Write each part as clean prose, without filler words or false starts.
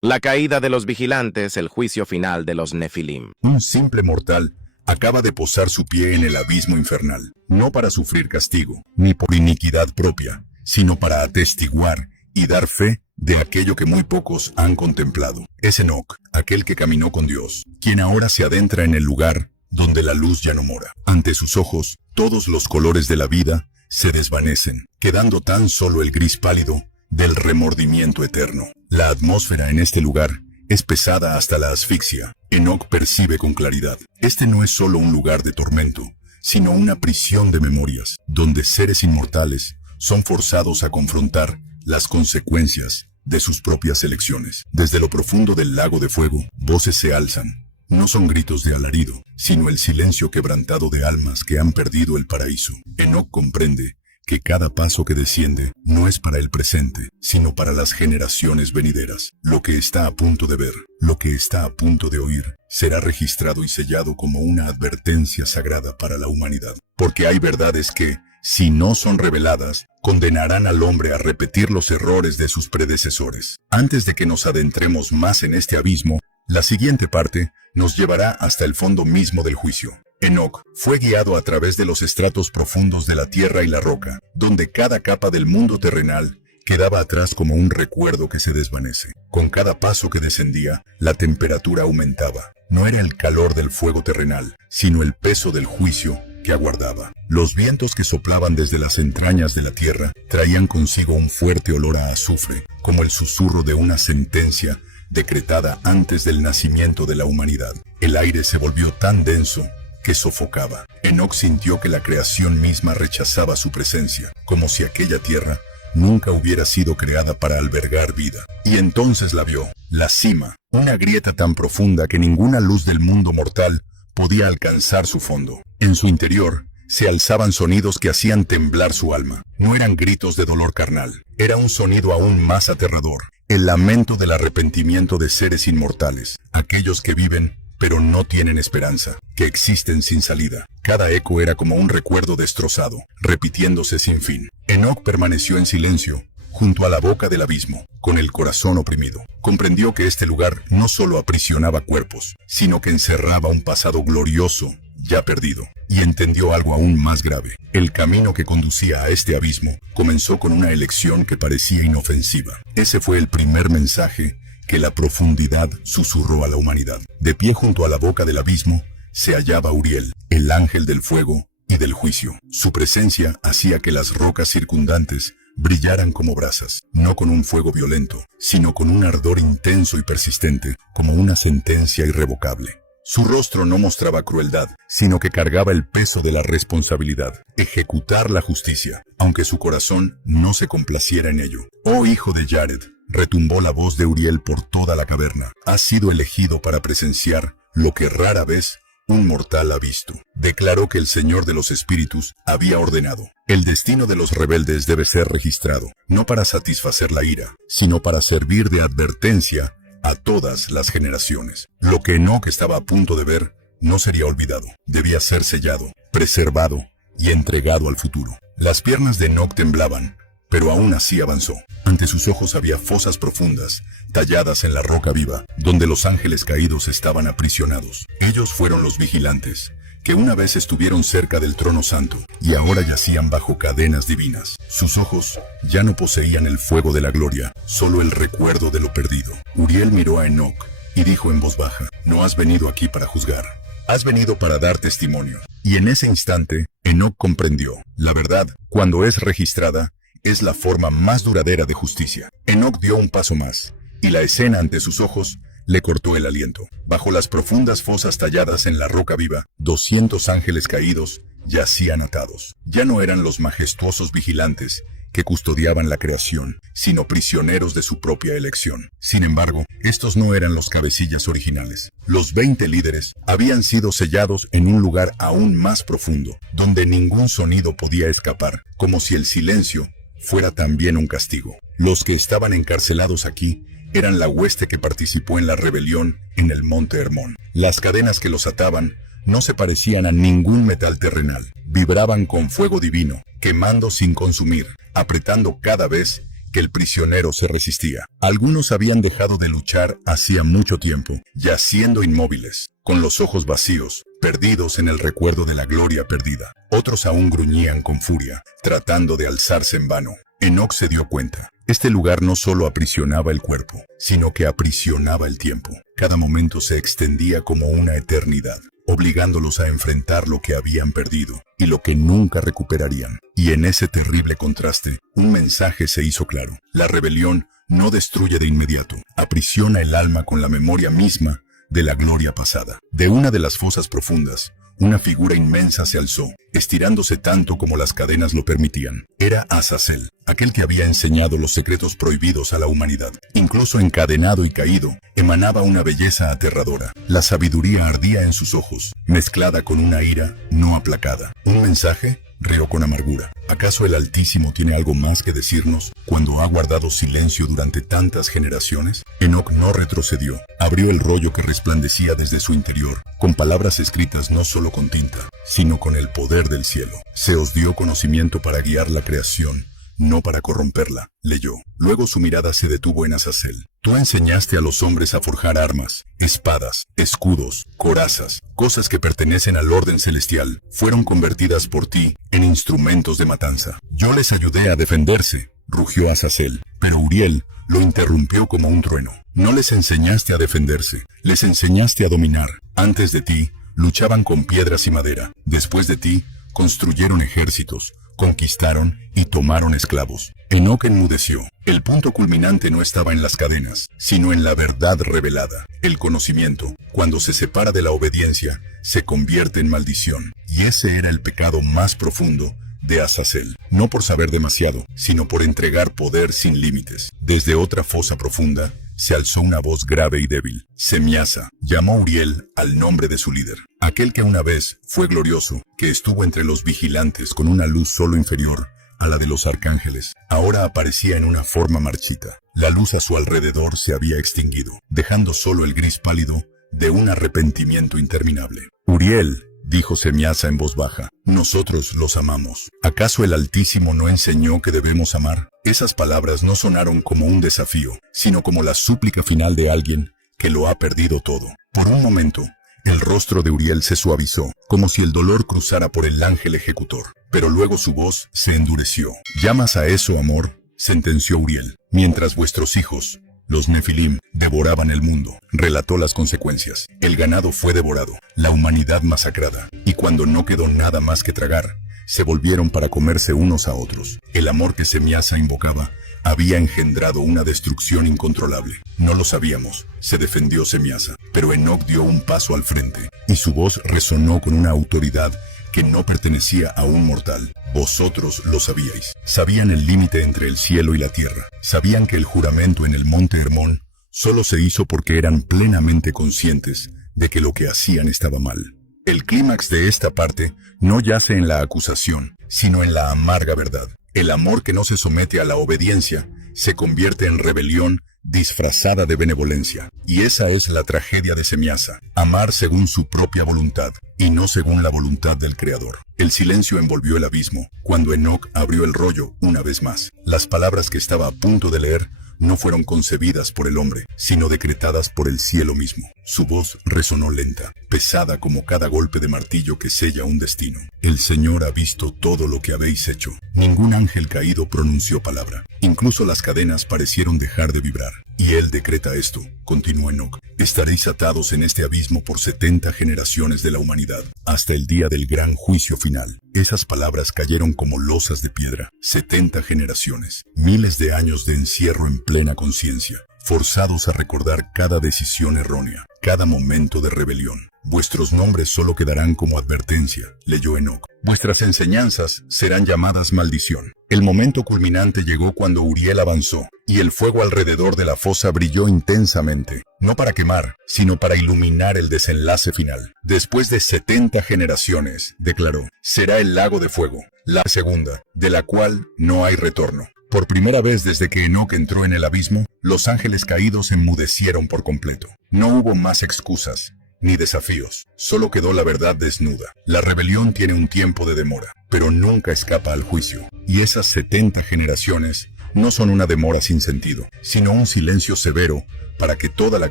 La caída de los vigilantes, el juicio final de los Nefilim. Un simple mortal acaba de posar su pie en el abismo infernal, no para sufrir castigo, ni por iniquidad propia, sino para atestiguar y dar fe de aquello que muy pocos han contemplado. Es Enoc, aquel que caminó con Dios, quien ahora se adentra en el lugar donde la luz ya no mora. Ante sus ojos, todos los colores de la vida se desvanecen, quedando tan solo el gris pálido del remordimiento eterno. La atmósfera en este lugar es pesada hasta la asfixia. Enoc percibe con claridad. Este no es solo un lugar de tormento, sino una prisión de memorias, donde seres inmortales son forzados a confrontar las consecuencias de sus propias elecciones. Desde lo profundo del lago de fuego, voces se alzan. No son gritos de alarido, sino el silencio quebrantado de almas que han perdido el paraíso. Enoc comprende que cada paso que desciende no es para el presente, sino para las generaciones venideras. Lo que está a punto de ver, lo que está a punto de oír, será registrado y sellado como una advertencia sagrada para la humanidad. Porque hay verdades que, si no son reveladas, condenarán al hombre a repetir los errores de sus predecesores. Antes de que nos adentremos más en este abismo, la siguiente parte nos llevará hasta el fondo mismo del juicio. Enoc fue guiado a través de los estratos profundos de la tierra y la roca, donde cada capa del mundo terrenal quedaba atrás como un recuerdo que se desvanece. Con cada paso que descendía, la temperatura aumentaba. No era el calor del fuego terrenal, sino el peso del juicio que aguardaba. Los vientos que soplaban desde las entrañas de la tierra traían consigo un fuerte olor a azufre, como el susurro de una sentencia decretada antes del nacimiento de la humanidad. El aire se volvió tan denso que sofocaba. Enoc sintió que la creación misma rechazaba su presencia, como si aquella tierra nunca hubiera sido creada para albergar vida. Y entonces la vio, la cima, una grieta tan profunda que ninguna luz del mundo mortal podía alcanzar su fondo. En su interior se alzaban sonidos que hacían temblar su alma. No eran gritos de dolor carnal, era un sonido aún más aterrador, el lamento del arrepentimiento de seres inmortales, aquellos que viven pero no tienen esperanza, que existen sin salida. Cada eco era como un recuerdo destrozado, repitiéndose sin fin. Enoc permaneció en silencio, junto a la boca del abismo, con el corazón oprimido. Comprendió que este lugar no solo aprisionaba cuerpos, sino que encerraba un pasado glorioso, ya perdido. Y entendió algo aún más grave. El camino que conducía a este abismo comenzó con una elección que parecía inofensiva. Ese fue el primer mensaje que la profundidad susurró a la humanidad. De pie junto a la boca del abismo se hallaba Uriel, el ángel del fuego y del juicio. Su presencia hacía que las rocas circundantes brillaran como brasas, no con un fuego violento, sino con un ardor intenso y persistente, como una sentencia irrevocable. Su rostro no mostraba crueldad, sino que cargaba el peso de la responsabilidad, ejecutar la justicia, aunque su corazón no se complaciera en ello. «Oh hijo de Jared», retumbó la voz de Uriel por toda la caverna, «has sido elegido para presenciar lo que rara vez un mortal ha visto». Declaró que el Señor de los Espíritus había ordenado: el destino de los rebeldes debe ser registrado, no para satisfacer la ira, sino para servir de advertencia a todas las generaciones. Lo que Enoc estaba a punto de ver no sería olvidado, debía ser sellado, preservado y entregado al futuro. Las piernas de Enoc temblaban, pero aún así avanzó. Ante sus ojos había fosas profundas, talladas en la roca viva, donde los ángeles caídos estaban aprisionados. Ellos fueron los vigilantes, que una vez estuvieron cerca del trono santo, y ahora yacían bajo cadenas divinas. Sus ojos ya no poseían el fuego de la gloria, solo el recuerdo de lo perdido. Uriel miró a Enoc y dijo en voz baja: «No has venido aquí para juzgar, has venido para dar testimonio». Y en ese instante, Enoc comprendió: la verdad, cuando es registrada, es la forma más duradera de justicia. Enoc dio un paso más, y la escena ante sus ojos le cortó el aliento. Bajo las profundas fosas talladas en la roca viva, 200 ángeles caídos yacían atados. Ya no eran los majestuosos vigilantes que custodiaban la creación, sino prisioneros de su propia elección. Sin embargo, estos no eran los cabecillas originales. Los 20 líderes habían sido sellados en un lugar aún más profundo, donde ningún sonido podía escapar, como si el silencio fuera también un castigo. Los que estaban encarcelados aquí eran la hueste que participó en la rebelión en el monte Hermón. Las cadenas que los ataban no se parecían a ningún metal terrenal. Vibraban con fuego divino, quemando sin consumir, apretando cada vez que el prisionero se resistía. Algunos habían dejado de luchar hacía mucho tiempo, yaciendo inmóviles, con los ojos vacíos, perdidos en el recuerdo de la gloria perdida. Otros aún gruñían con furia, tratando de alzarse en vano. Enoc se dio cuenta. Este lugar no solo aprisionaba el cuerpo, sino que aprisionaba el tiempo. Cada momento se extendía como una eternidad, obligándolos a enfrentar lo que habían perdido y lo que nunca recuperarían. Y en ese terrible contraste, un mensaje se hizo claro. La rebelión no destruye de inmediato, aprisiona el alma con la memoria misma de la gloria pasada. De una de las fosas profundas, una figura inmensa se alzó, estirándose tanto como las cadenas lo permitían. Era Azazel, aquel que había enseñado los secretos prohibidos a la humanidad. Incluso encadenado y caído, emanaba una belleza aterradora. La sabiduría ardía en sus ojos, mezclada con una ira no aplacada. ¿Un mensaje? Rió con amargura. ¿Acaso el Altísimo tiene algo más que decirnos cuando ha guardado silencio durante tantas generaciones? Enoc no retrocedió. Abrió el rollo que resplandecía desde su interior, con palabras escritas no solo con tinta, sino con el poder del cielo. Se os dio conocimiento para guiar la creación, no para corromperla, leyó. Luego su mirada se detuvo en Azazel. Tú enseñaste a los hombres a forjar armas, espadas, escudos, corazas, cosas que pertenecen al orden celestial, fueron convertidas por ti en instrumentos de matanza. Yo les ayudé a defenderse, rugió Azazel, pero Uriel lo interrumpió como un trueno. No les enseñaste a defenderse, les enseñaste a dominar. Antes de ti, luchaban con piedras y madera. Después de ti, construyeron ejércitos, conquistaron y tomaron esclavos. Enoc enmudeció. El punto culminante no estaba en las cadenas, sino en la verdad revelada. El conocimiento, cuando se separa de la obediencia, se convierte en maldición. Y ese era el pecado más profundo de Azazel, no por saber demasiado, sino por entregar poder sin límites. Desde otra fosa profunda, se alzó una voz grave y débil. Semiasa llamó Uriel al nombre de su líder, aquel que una vez fue glorioso, que estuvo entre los vigilantes con una luz solo inferior a la de los arcángeles. Ahora aparecía en una forma marchita. La luz a su alrededor se había extinguido, dejando solo el gris pálido de un arrepentimiento interminable. Uriel, dijo Semiasa en voz baja, nosotros los amamos. ¿Acaso el Altísimo no enseñó que debemos amar? Esas palabras no sonaron como un desafío, sino como la súplica final de alguien que lo ha perdido todo. Por un momento, el rostro de Uriel se suavizó, como si el dolor cruzara por el ángel ejecutor. Pero luego su voz se endureció. ¿Llamas a eso amor?, sentenció Uriel. Mientras vuestros hijos, los Nefilim, devoraban el mundo, relató las consecuencias. El ganado fue devorado, la humanidad masacrada, y cuando no quedó nada más que tragar, se volvieron para comerse unos a otros. El amor que Semiasa invocaba había engendrado una destrucción incontrolable. No lo sabíamos, se defendió Semiasa, pero Enoc dio un paso al frente, y su voz resonó con una autoridad que no pertenecía a un mortal. Vosotros lo sabíais. Sabían el límite entre el cielo y la tierra. Sabían que el juramento en el monte Hermón solo se hizo porque eran plenamente conscientes de que lo que hacían estaba mal. El clímax de esta parte no yace en la acusación, sino en la amarga verdad. El amor que no se somete a la obediencia se convierte en rebelión disfrazada de benevolencia. Y esa es la tragedia de Semiasa, amar según su propia voluntad y no según la voluntad del Creador. El silencio envolvió el abismo cuando Enoc abrió el rollo una vez más. Las palabras que estaba a punto de leer no fueron concebidas por el hombre, sino decretadas por el cielo mismo. Su voz resonó lenta, pesada como cada golpe de martillo que sella un destino. El Señor ha visto todo lo que habéis hecho. Ningún ángel caído pronunció palabra. Incluso las cadenas parecieron dejar de vibrar. Y Él decreta esto, continuó Enoc. Estaréis atados en este abismo por 70 generaciones de la humanidad, hasta el día del gran juicio final. Esas palabras cayeron como losas de piedra. 70 generaciones, miles de años de encierro en plena conciencia, forzados a recordar cada decisión errónea, cada momento de rebelión. Vuestros nombres solo quedarán como advertencia, leyó Enoc. Vuestras enseñanzas serán llamadas maldición. El momento culminante llegó cuando Uriel avanzó, y el fuego alrededor de la fosa brilló intensamente, no para quemar, sino para iluminar el desenlace final. Después de 70 generaciones, declaró, será el lago de fuego, la segunda, de la cual no hay retorno. Por primera vez desde que Enoc entró en el abismo, los ángeles caídos enmudecieron por completo. No hubo más excusas ni desafíos. Solo quedó la verdad desnuda. La rebelión tiene un tiempo de demora, pero nunca escapa al juicio. Y esas 70 generaciones no son una demora sin sentido, sino un silencio severo para que toda la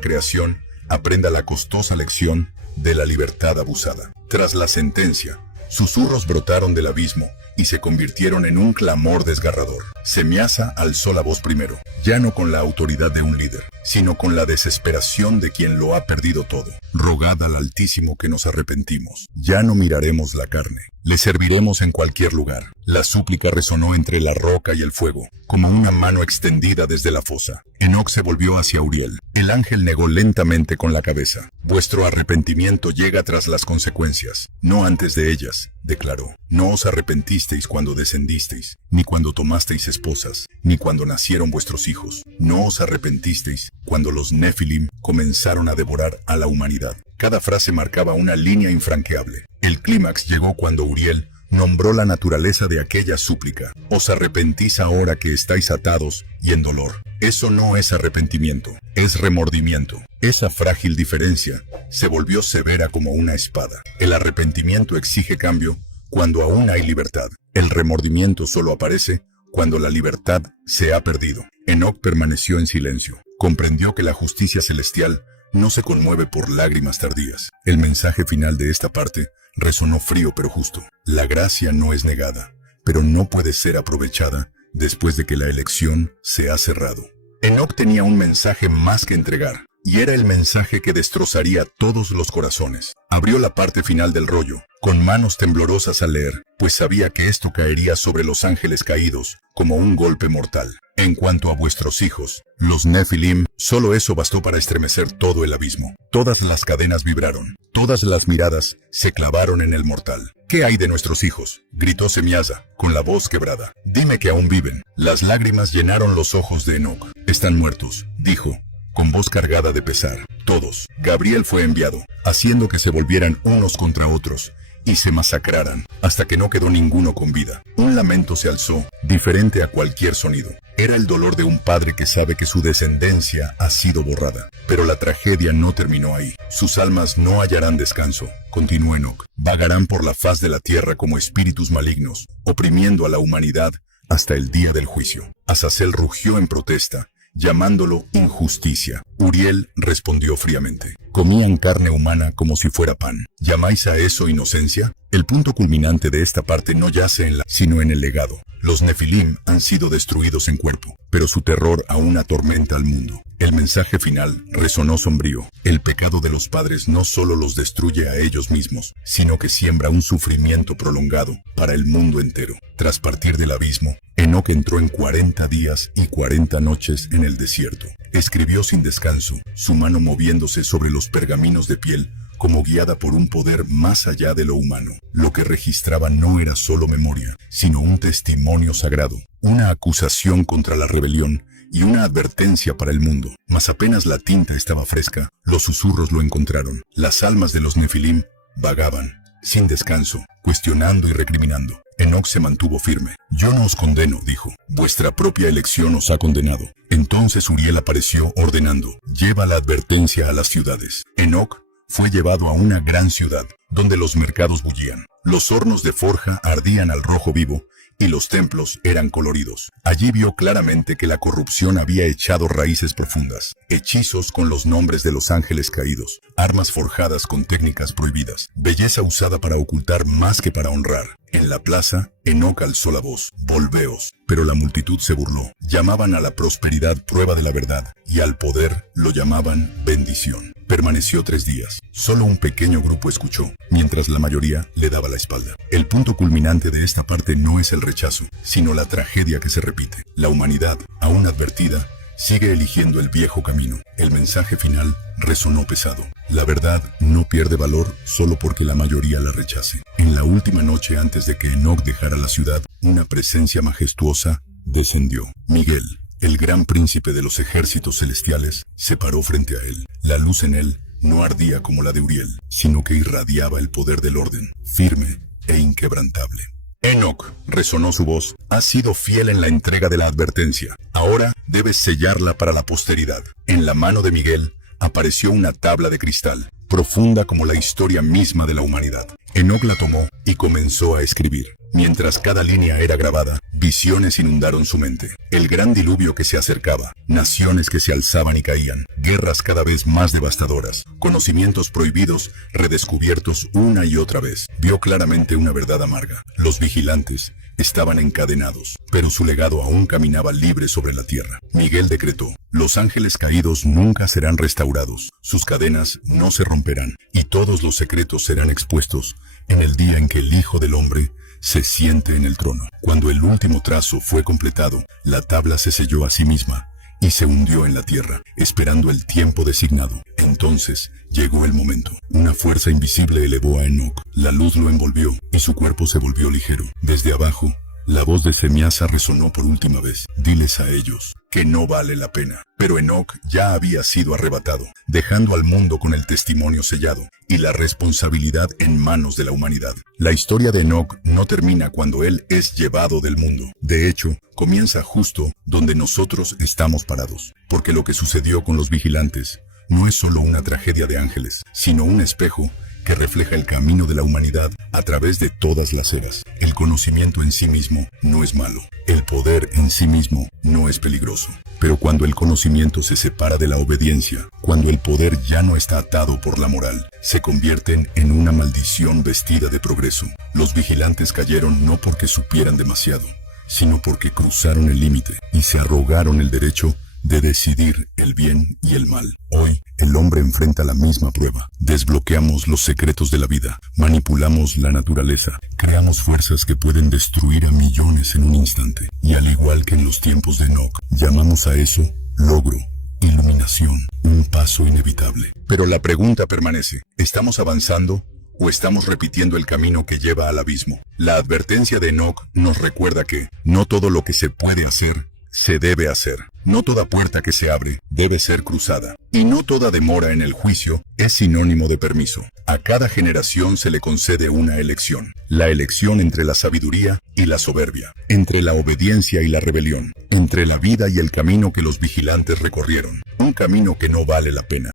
creación aprenda la costosa lección de la libertad abusada. Tras la sentencia, susurros brotaron del abismo y se convirtieron en un clamor desgarrador. Semiasa alzó la voz primero, ya no con la autoridad de un líder, sino con la desesperación de quien lo ha perdido todo. Rogad al Altísimo que nos arrepentimos. Ya no miraremos la carne. Le serviremos en cualquier lugar. La súplica resonó entre la roca y el fuego, como una mano extendida desde la fosa. Enoc se volvió hacia Uriel. El ángel negó lentamente con la cabeza. Vuestro arrepentimiento llega tras las consecuencias, no antes de ellas, declaró. No os arrepentisteis cuando descendisteis, ni cuando tomasteis esposas, ni cuando nacieron vuestros hijos. No os arrepentisteis cuando los Nefilim comenzaron a devorar a la humanidad. Cada frase marcaba una línea infranqueable. El clímax llegó cuando Uriel nombró la naturaleza de aquella súplica. Os arrepentís ahora que estáis atados y en dolor. Eso no es arrepentimiento, es remordimiento. Esa frágil diferencia se volvió severa como una espada. El arrepentimiento exige cambio cuando aún hay libertad. El remordimiento solo aparece cuando la libertad se ha perdido. Enoc permaneció en silencio. Comprendió que la justicia celestial no se conmueve por lágrimas tardías. El mensaje final de esta parte resonó frío pero justo. La gracia no es negada, pero no puede ser aprovechada después de que la elección se ha cerrado. Enoc tenía un mensaje más que entregar, y era el mensaje que destrozaría todos los corazones. Abrió la parte final del rollo, con manos temblorosas al leer, pues sabía que esto caería sobre los ángeles caídos, como un golpe mortal. En cuanto a vuestros hijos, los Nefilim, solo eso bastó para estremecer todo el abismo. Todas las cadenas vibraron, todas las miradas se clavaron en el mortal. ¿Qué hay de nuestros hijos?, gritó Semiasa, con la voz quebrada. Dime que aún viven. Las lágrimas llenaron los ojos de Enoc. Están muertos, dijo, con voz cargada de pesar. Todos. Gabriel fue enviado, haciendo que se volvieran unos contra otros y se masacraran, hasta que no quedó ninguno con vida. Un lamento se alzó, diferente a cualquier sonido. Era el dolor de un padre que sabe que su descendencia ha sido borrada. Pero la tragedia no terminó ahí. Sus almas no hallarán descanso, continuó Enoc. Vagarán por la faz de la tierra como espíritus malignos, oprimiendo a la humanidad hasta el día del juicio. Azazel rugió en protesta, llamándolo injusticia. Uriel respondió fríamente. Comían carne humana como si fuera pan. ¿Llamáis a eso inocencia? El punto culminante de esta parte no yace en sino en el legado. Los Nefilim han sido destruidos en cuerpo, pero su terror aún atormenta al mundo. El mensaje final resonó sombrío. El pecado de los padres no solo los destruye a ellos mismos, sino que siembra un sufrimiento prolongado para el mundo entero. Tras partir del abismo, Enoc entró en 40 días y 40 noches en el desierto. Escribió sin descanso, su mano moviéndose sobre los pergaminos de piel, como guiada por un poder más allá de lo humano. Lo que registraba no era solo memoria, sino un testimonio sagrado, una acusación contra la rebelión y una advertencia para el mundo. Mas apenas la tinta estaba fresca, los susurros lo encontraron. Las almas de los Nefilim vagaban, sin descanso, cuestionando y recriminando. Enoc se mantuvo firme. Yo no os condeno, dijo. Vuestra propia elección os ha condenado. Entonces Uriel apareció ordenando, lleva la advertencia a las ciudades. Enoc fue llevado a una gran ciudad, donde los mercados bullían. Los hornos de forja ardían al rojo vivo, y los templos eran coloridos. Allí vio claramente que la corrupción había echado raíces profundas. Hechizos con los nombres de los ángeles caídos, armas forjadas con técnicas prohibidas, belleza usada para ocultar más que para honrar. En la plaza, Enoc alzó la voz, volveos. Pero la multitud se burló. Llamaban a la prosperidad prueba de la verdad, y al poder lo llamaban bendición. Permaneció 3 días. Solo un pequeño grupo escuchó, mientras la mayoría le daba la espalda. El punto culminante de esta parte no es el rechazo, sino la tragedia que se repite. La humanidad, aún advertida, sigue eligiendo el viejo camino. El mensaje final resonó pesado. La verdad no pierde valor solo porque la mayoría la rechace. En la última noche antes de que Enoc dejara la ciudad, una presencia majestuosa descendió. Miguel, el gran príncipe de los ejércitos celestiales, se paró frente a él. La luz en él no ardía como la de Uriel, sino que irradiaba el poder del orden, firme e inquebrantable. Enoc, resonó su voz, has sido fiel en la entrega de la advertencia. Ahora debes sellarla para la posteridad. En la mano de Miguel apareció una tabla de cristal, profunda como la historia misma de la humanidad. Enoc la tomó y comenzó a escribir. Mientras cada línea era grabada, visiones inundaron su mente. El gran diluvio que se acercaba, naciones que se alzaban y caían, guerras cada vez más devastadoras, conocimientos prohibidos, redescubiertos una y otra vez. Vio claramente una verdad amarga. Los vigilantes estaban encadenados, pero su legado aún caminaba libre sobre la tierra. Miguel decretó: los ángeles caídos nunca serán restaurados, sus cadenas no se romperán, y todos los secretos serán expuestos en el día en que el Hijo del Hombre se siente en el trono. Cuando el último trazo fue completado, la tabla se selló a sí misma y se hundió en la tierra, esperando el tiempo designado. Entonces llegó el momento. Una fuerza invisible elevó a Enoc. La luz lo envolvió y su cuerpo se volvió ligero. Desde abajo, la voz de Semiasa resonó por última vez: diles a ellos que no vale la pena. Pero Enoc ya había sido arrebatado, dejando al mundo con el testimonio sellado y la responsabilidad en manos de la humanidad. La historia de Enoc no termina cuando él es llevado del mundo. De hecho, comienza justo donde nosotros estamos parados. Porque lo que sucedió con los vigilantes no es solo una tragedia de ángeles, sino un espejo que refleja el camino de la humanidad a través de todas las eras. El conocimiento en sí mismo no es malo. El poder en sí mismo no es peligroso. Pero cuando el conocimiento se separa de la obediencia, cuando el poder ya no está atado por la moral, se convierten en una maldición vestida de progreso. Los vigilantes cayeron no porque supieran demasiado, sino porque cruzaron el límite y se arrogaron el derecho de decidir el bien y el mal. Hoy, el hombre enfrenta la misma prueba. Desbloqueamos los secretos de la vida, manipulamos la naturaleza, creamos fuerzas que pueden destruir a millones en un instante. Y al igual que en los tiempos de Enoc, llamamos a eso logro, iluminación, un paso inevitable. Pero la pregunta permanece: ¿estamos avanzando o estamos repitiendo el camino que lleva al abismo? La advertencia de Enoc nos recuerda que no todo lo que se puede hacer se debe hacer. No toda puerta que se abre debe ser cruzada. Y no toda demora en el juicio es sinónimo de permiso. A cada generación se le concede una elección. La elección entre la sabiduría y la soberbia. Entre la obediencia y la rebelión. Entre la vida y el camino que los vigilantes recorrieron. Un camino que no vale la pena.